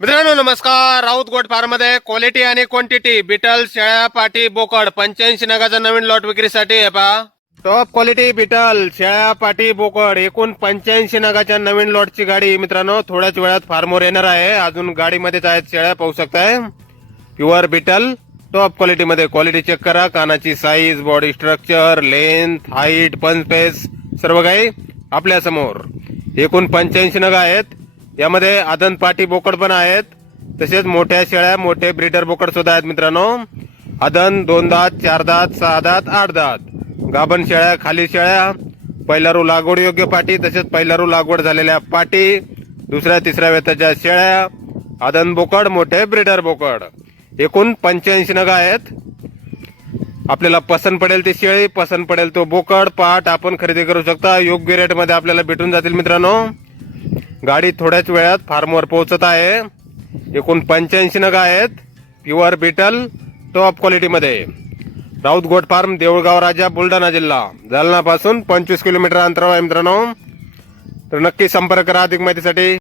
मित्रांनो नमस्कार. Raut goat farm मध्ये क्वालिटी आणि क्वांटिटी बिटल शेळ्या पाटी बोकड 85 नगाचा नवीन लॉट विक्रीसाठी आहे पहा. टॉप क्वालिटी बिटल शेळ्या पाटी बोकड एकूण 85 नगाच्या नवीन लॉटची गाडी मित्रांनो थोड्याच वेळात फार्मवर येणार आहे. अजून गाडीमध्येच आहेत शेळ्या, पाहू शकताय. प्युअर बिटल टॉप क्वालिटी मध्ये. क्वालिटी चेक करा. कानाची size, body structure, length, height, पंच पेस सर्व काही आपल्या समोर. एकूण 85 नग आहेत. यामध्ये आदन पाटी बोकड पण आहेत, तसेच मोठ्या शेळ्या, मोठे ब्रीडर बोकड सुद्धा आहेत मित्रांनो. आदन 2 दात, 4 दात, 6 दात, 8 दात. गाभण शेळ्या, खाली शेळ्या, पहिलारू लागवड योग्य पाटी, तसेच पहिलारू लागवड झालेल्या पाटी, दुसऱ्या तिसऱ्या वेताच्या शेळ्या, आदन बोकड, मोठे ब्रीडर बोकड. एकूण 85 नग आहेत. आपल्याला पसंत पडेल ती शेळी, पसंत पडेल तो बोकड, पाट आपण खरेदी करू शकता. योग्य रेट मध्ये आपल्याला भेटून जातील मित्रांनो. गाडी थोड्याच वेळात फार्मवर पोहोचत आहे. एकूण 85 नग आहेत. प्युअर बिटल टॉप क्वालिटी मध्ये. राऊत गोट फार्म, देऊळगाव राजा, बुलढाणा जिल्हा. जालना पासून 25 किलोमीटर अंतरावर आहे मित्रांनो. तर नक्की संपर्क करा अधिक माहितीसाठी.